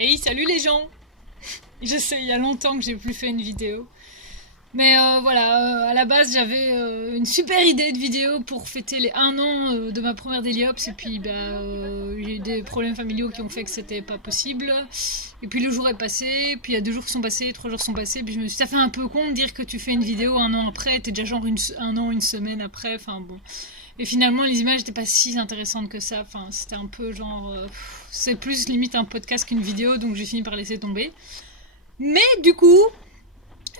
Hey, salut les gens! Je sais, il y a longtemps que j'ai plus fait une vidéo. Mais voilà, à la base j'avais une super idée de vidéo pour fêter les 1 an de ma première Déliops et puis j'ai eu des problèmes familiaux qui ont fait que c'était pas possible. Et puis le jour est passé, puis il y a 2 jours qui sont passés, 3 jours sont passés, puis je me suis dit, ça fait un peu con de dire que tu fais une vidéo 1 an après, t'es déjà genre 1 an, une semaine après, enfin bon. Et finalement les images n'étaient pas si intéressantes que ça, enfin c'était un peu genre... c'est plus limite un podcast qu'une vidéo, donc j'ai fini par laisser tomber. Mais du coup,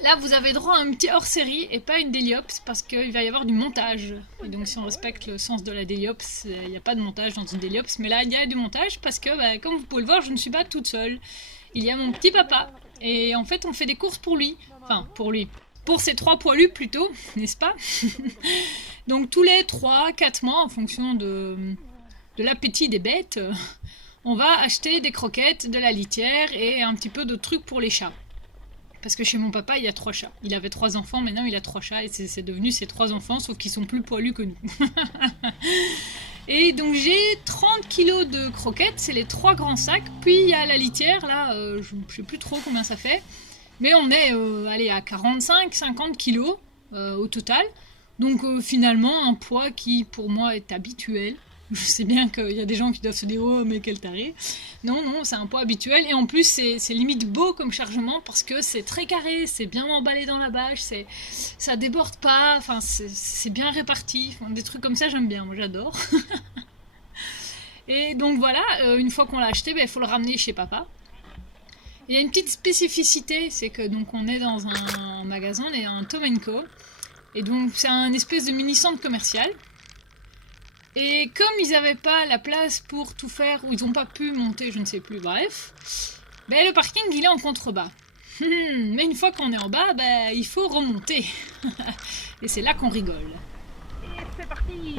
là, vous avez droit à un petit hors-série et pas une déliops parce qu'il va y avoir du montage. Et donc, si on respecte le sens de la déliops, il n'y a pas de montage dans une déliops. Mais là, il y a du montage parce que, comme vous pouvez le voir, je ne suis pas toute seule. Il y a mon petit papa. Et en fait, on fait des courses pour lui. Enfin, pour lui. Pour ses 3 poilus plutôt, n'est-ce pas? Donc, tous les 3, 4 mois, en fonction de l'appétit des bêtes, on va acheter des croquettes, de la litière et un petit peu de trucs pour les chats. Parce que chez mon papa, il y a 3 chats. Il avait 3 enfants, maintenant il a 3 chats et c'est devenu ses 3 enfants, sauf qu'ils sont plus poilus que nous. Et donc j'ai 30 kilos de croquettes, c'est les 3 grands sacs. Puis il y a la litière, là, je ne sais plus trop combien ça fait. Mais on est allez, à 45-50 kilos au total. Donc finalement, un poids qui pour moi est habituel. Je sais bien qu'il y a des gens qui doivent se dire oh mais quel taré. Non, non, c'est un poids habituel. Et en plus, c'est limite beau comme chargement parce que c'est très carré, c'est bien emballé dans la bâche, ça déborde pas, enfin, c'est bien réparti. Enfin, des trucs comme ça, j'aime bien, moi j'adore. Et donc voilà, une fois qu'on l'a acheté, il faut le ramener chez papa. Il y a une petite spécificité, c'est que donc on est dans un magasin, on est dans un Tom Co. Et donc c'est un espèce de mini centre commercial. Et comme ils n'avaient pas la place pour tout faire, ou ils n'ont pas pu monter, je ne sais plus, bref, le parking il est en contrebas. Mais une fois qu'on est en bas, il faut remonter. Et c'est là qu'on rigole. Et c'est parti.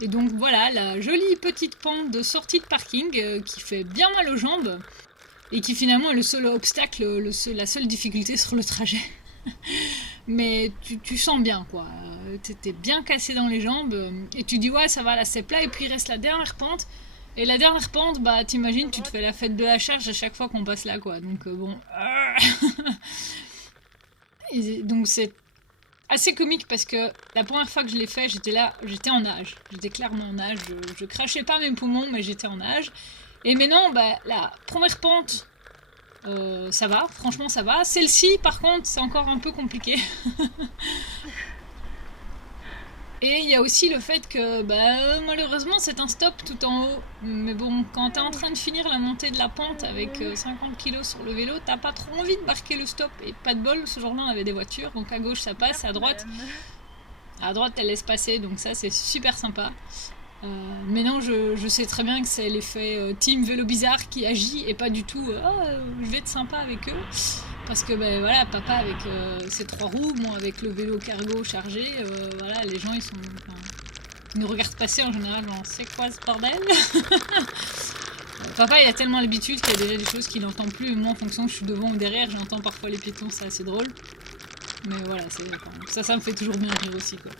Et donc voilà, la jolie petite pente de sortie de parking qui fait bien mal aux jambes et qui finalement est le seul obstacle, la seule difficulté sur le trajet. Mais tu sens bien quoi, t'es bien cassé dans les jambes et tu dis ouais ça va là c'est plat et puis il reste la dernière pente. Et la dernière pente, t'imagines, tu te fais la fête de la charge à chaque fois qu'on passe là quoi, donc bon... Et donc c'est assez comique parce que la première fois que je l'ai fait, j'étais là, j'étais en nage. J'étais clairement en nage, je crachais pas mes poumons, mais j'étais en nage. Et maintenant, la première pente, ça va, franchement ça va. Celle-ci, par contre, c'est encore un peu compliqué. Et il y a aussi le fait que malheureusement c'est un stop tout en haut. Mais bon, quand t'es en train de finir la montée de la pente avec 50 kilos sur le vélo, t'as pas trop envie de marquer le stop. Et pas de bol, ce jour-là on avait des voitures, donc à gauche ça passe, à droite elle laisse passer, donc ça c'est super sympa. Mais non, je sais très bien que c'est l'effet team vélo bizarre qui agit et pas du tout je vais être sympa avec eux. Parce que voilà, papa avec ses 3 roues, moi avec le vélo cargo chargé, voilà, les gens ils nous regardent passer en général, genre c'est quoi ce bordel? Papa il a tellement l'habitude qu'il y a déjà des choses qu'il n'entend plus, et moi en fonction que je suis devant ou derrière, j'entends parfois les piétons, c'est assez drôle. Mais voilà, ça me fait toujours bien rire aussi quoi.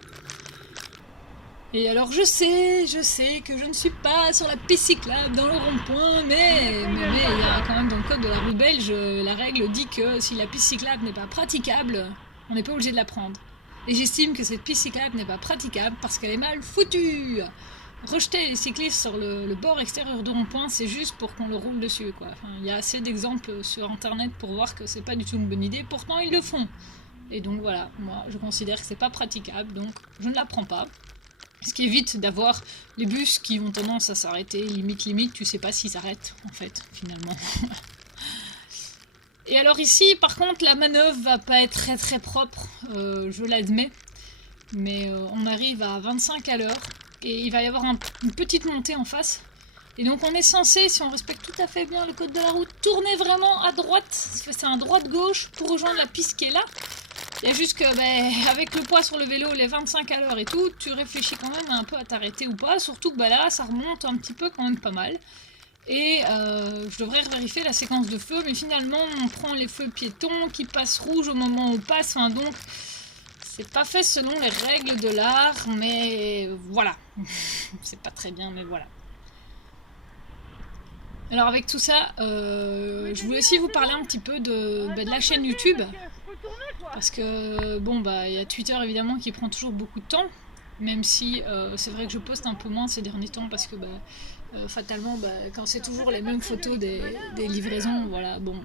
Et alors je sais que je ne suis pas sur la piste cyclable dans le rond-point, mais il y a quand même dans le code de la rue belge, la règle dit que si la piste cyclable n'est pas praticable, on n'est pas obligé de la prendre. Et j'estime que cette piste cyclable n'est pas praticable parce qu'elle est mal foutue. Rejeter les cyclistes sur le bord extérieur du rond-point, c'est juste pour qu'on le roule dessus, quoi. Enfin, il y a assez d'exemples sur internet pour voir que c'est pas du tout une bonne idée, pourtant ils le font. Et donc voilà, moi je considère que c'est pas praticable, donc je ne la prends pas. Ce qui évite d'avoir les bus qui ont tendance à s'arrêter, limite, tu sais pas s'ils s'arrêtent, en fait, finalement. Et alors ici, par contre, la manœuvre va pas être très très propre, je l'admets. Mais on arrive à 25 à l'heure, et il va y avoir une petite montée en face. Et donc on est censé, si on respecte tout à fait bien le code de la route, tourner vraiment à droite, c'est un droite-gauche pour rejoindre la piste qui est là. Il y a juste que, avec le poids sur le vélo, les 25 à l'heure et tout, tu réfléchis quand même un peu à t'arrêter ou pas. Surtout que là, ça remonte un petit peu quand même pas mal. Et je devrais vérifier la séquence de feu, mais finalement, on prend les feux piétons qui passent rouge au moment où on passe. Enfin, donc, C'est pas fait selon les règles de l'art, mais voilà. C'est pas très bien, mais voilà. Alors avec tout ça, je voulais aussi vous parler un petit peu de la chaîne YouTube. Parce que, bon, bah, il y a Twitter évidemment qui prend toujours beaucoup de temps. Même si c'est vrai que je poste un peu moins ces derniers temps parce que fatalement, quand c'est toujours les mêmes photos des livraisons, voilà, bon,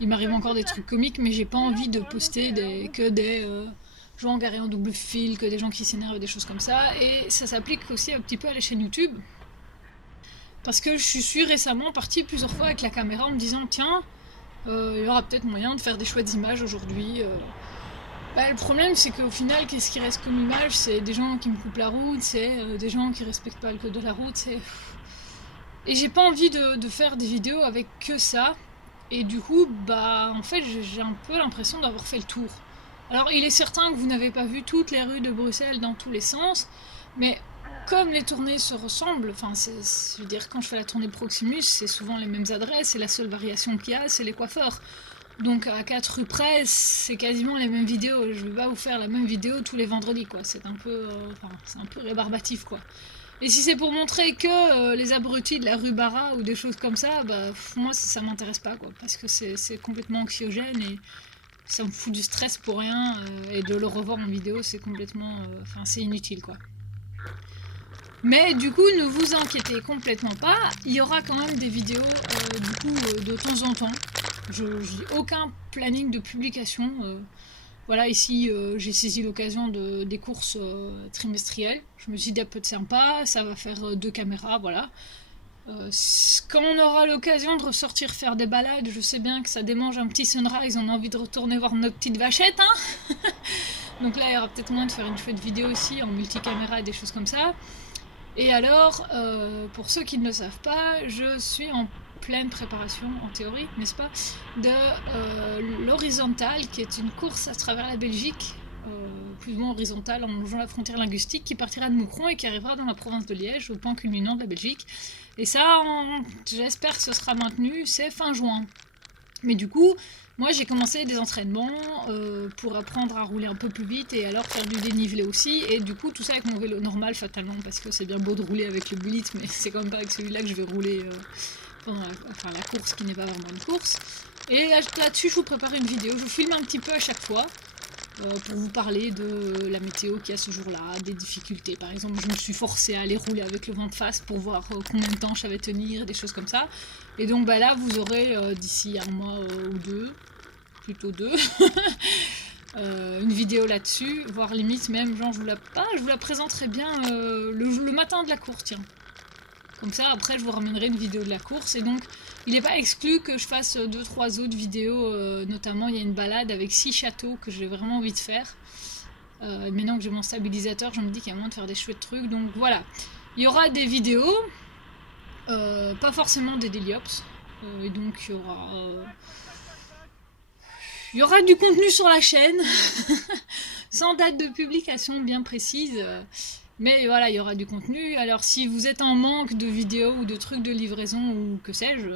il m'arrive encore des trucs comiques, mais j'ai pas envie de poster que des gens garés en double fil, que des gens qui s'énervent, des choses comme ça. Et ça s'applique aussi un petit peu à la chaîne YouTube. Parce que je suis récemment partie plusieurs fois avec la caméra en me disant, tiens, il y aura peut-être moyen de faire des chouettes images aujourd'hui. Le problème, c'est qu'au final, qu'est-ce qui reste comme image? C'est des gens qui me coupent la route, c'est des gens qui respectent pas le code de la route. Et j'ai pas envie de faire des vidéos avec que ça. Et du coup, en fait, j'ai un peu l'impression d'avoir fait le tour. Alors, il est certain que vous n'avez pas vu toutes les rues de Bruxelles dans tous les sens, mais comme les tournées se ressemblent, enfin, je veux dire, quand je fais la tournée Proximus, c'est souvent les mêmes adresses, et la seule variation qu'il y a, c'est les coiffeurs. Donc à 4 rues près, c'est quasiment les mêmes vidéos. Je vais pas vous faire la même vidéo tous les vendredis, quoi. C'est un peu, c'est un peu rébarbatif, quoi. Et si c'est pour montrer que les abrutis de la rue Barra ou des choses comme ça, moi ça m'intéresse pas, quoi. Parce que c'est complètement anxiogène et ça me fout du stress pour rien. Et de le revoir en vidéo, c'est complètement, c'est inutile, quoi. Mais du coup, ne vous inquiétez complètement pas, il y aura quand même des vidéos de temps en temps. Je n'ai aucun planning de publication. Voilà, ici j'ai saisi l'occasion des courses trimestrielles. Je me suis dit, un peu de sympa, ça va faire 2 caméras, voilà. Quand on aura l'occasion de ressortir faire des balades, je sais bien que ça démange un petit sunrise, on a envie de retourner voir nos petites vachettes, hein. Donc là, il y aura peut-être moyen de faire une chouette vidéo aussi en multicaméra et des choses comme ça. Et alors, pour ceux qui ne le savent pas, je suis en pleine préparation, en théorie, n'est-ce pas, de l'Horizontal, qui est une course à travers la Belgique, plus ou moins horizontale, en longeant la frontière linguistique, qui partira de Moucron et qui arrivera dans la province de Liège, au point culminant de la Belgique. Et ça, j'espère que ce sera maintenu, c'est fin juin. Mais du coup, moi j'ai commencé des entraînements pour apprendre à rouler un peu plus vite et alors faire du dénivelé aussi. Et du coup, tout ça avec mon vélo normal fatalement, parce que c'est bien beau de rouler avec le bullet, mais c'est quand même pas avec celui-là que je vais rouler pendant la course qui n'est pas vraiment une course. Et là-dessus, je vous prépare une vidéo. Je vous filme un petit peu à chaque fois pour vous parler de la météo qu'il y a ce jour-là, des difficultés. Par exemple, je me suis forcée à aller rouler avec le vent de face pour voir combien de temps je savais tenir, des choses comme ça. Et donc là, vous aurez d'ici un mois ou 2, plutôt 2, une vidéo là-dessus, voire limite même, genre je vous la présenterai bien le matin de la course, tiens. Comme ça, après, je vous ramènerai une vidéo de la course. Et donc, il n'est pas exclu que je fasse 2-3 autres vidéos. Notamment, il y a une balade avec 6 châteaux que j'ai vraiment envie de faire. Maintenant que j'ai mon stabilisateur, je me dis qu'il y a moyen de faire des chouettes trucs. Donc voilà, il y aura des vidéos. Pas forcément des daily ops. Et donc, il y aura du contenu sur la chaîne. Sans date de publication bien précise. Mais voilà, il y aura du contenu. Alors si vous êtes en manque de vidéos ou de trucs de livraison ou que sais-je,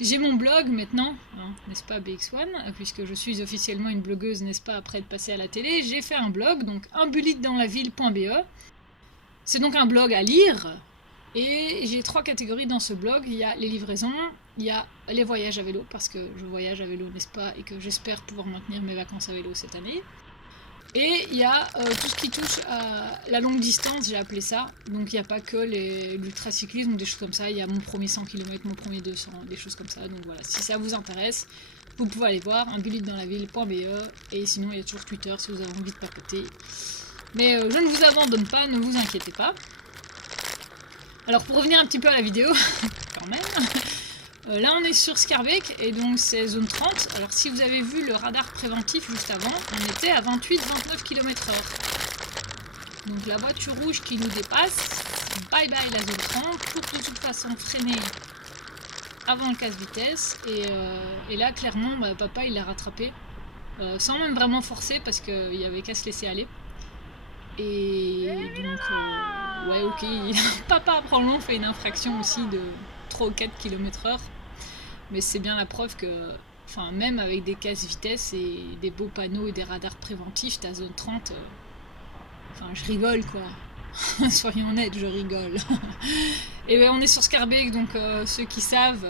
j'ai mon blog maintenant, hein, n'est-ce pas BX1, puisque je suis officiellement une blogueuse, n'est-ce pas, après de passer à la télé. J'ai fait un blog, donc unbulletdanslaville.be. C'est donc un blog à lire. Et j'ai 3 catégories dans ce blog. Il y a les livraisons, il y a les voyages à vélo, parce que je voyage à vélo, n'est-ce pas, et que j'espère pouvoir maintenir mes vacances à vélo cette année. Et il y a tout ce qui touche à la longue distance, j'ai appelé ça. Donc il n'y a pas que l'ultracyclisme ou des choses comme ça. Il y a mon premier 100 km, mon premier 200, des choses comme ça. Donc voilà, si ça vous intéresse, vous pouvez aller voir unbulletdanslaville.be. Et sinon, il y a toujours Twitter si vous avez envie de papoter. Mais je ne vous abandonne pas, ne vous inquiétez pas. Alors pour revenir un petit peu à la vidéo, quand même... là on est sur Schaerbeek et donc c'est zone 30. Alors si vous avez vu le radar préventif juste avant, on était à 28-29 km/h. Donc la voiture rouge qui nous dépasse, bye bye la zone 30, pour de toute façon freiner avant le casse-vitesse. Et là clairement papa il l'a rattrapé, sans même vraiment forcer parce qu'il n'y avait qu'à se laisser aller. Et donc ouais ok, papa probablement fait une infraction aussi de 3 ou 4 km/h. Mais c'est bien la preuve que Enfin, même avec des casse-vitesse et des beaux panneaux et des radars préventifs, ta zone 30... Enfin, je rigole, quoi. Soyons honnêtes, je rigole. Et ben, on est sur Schaerbeek, donc ceux qui savent,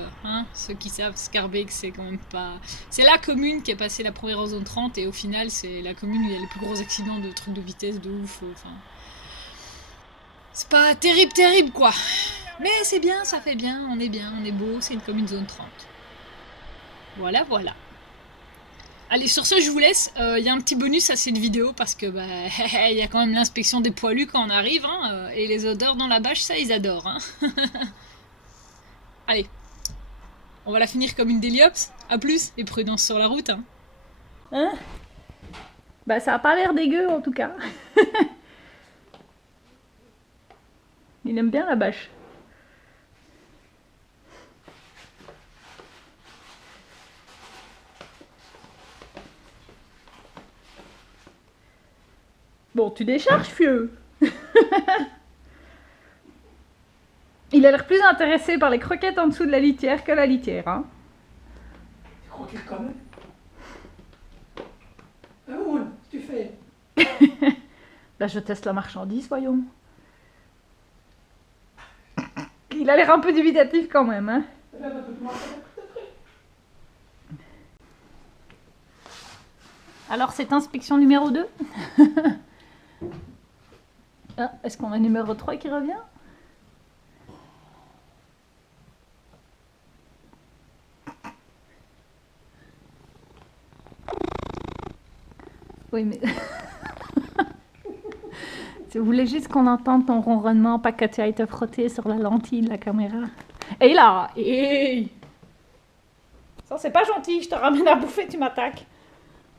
Schaerbeek, c'est quand même pas... C'est la commune qui est passée la première en zone 30, et au final, c'est la commune où il y a les plus gros accidents de trucs de vitesse de ouf. Enfin, c'est pas terrible, quoi. Mais c'est bien, ça fait bien, on est beau, c'est une commune zone 30. Voilà. Allez, sur ce, je vous laisse. Il y a un petit bonus à cette vidéo parce que il y a quand même l'inspection des poilus quand on arrive. Hein, et les odeurs dans la bâche, ça, ils adorent. Hein. Allez, on va la finir comme une Déliops. A plus, et prudence sur la route. Hein? Bah, ça a pas l'air dégueu en tout cas. Il aime bien la bâche. Bon, tu décharges, fieu. Il a l'air plus intéressé par les croquettes en dessous de la litière que la litière, hein. Tu croquettes quand même. Ah oui, tu fais. Là, je teste la marchandise, voyons. Il a l'air un peu dubitatif quand même, hein. Alors, c'est inspection numéro 2. Ah, est-ce qu'on a numéro 3 qui revient? Oui, mais... Si vous voulez juste qu'on entende ton ronronnement, pas que tu ailles te frotter sur la lentille de la caméra. Et là, hey. Ça c'est pas gentil, je te ramène à bouffer, tu m'attaques.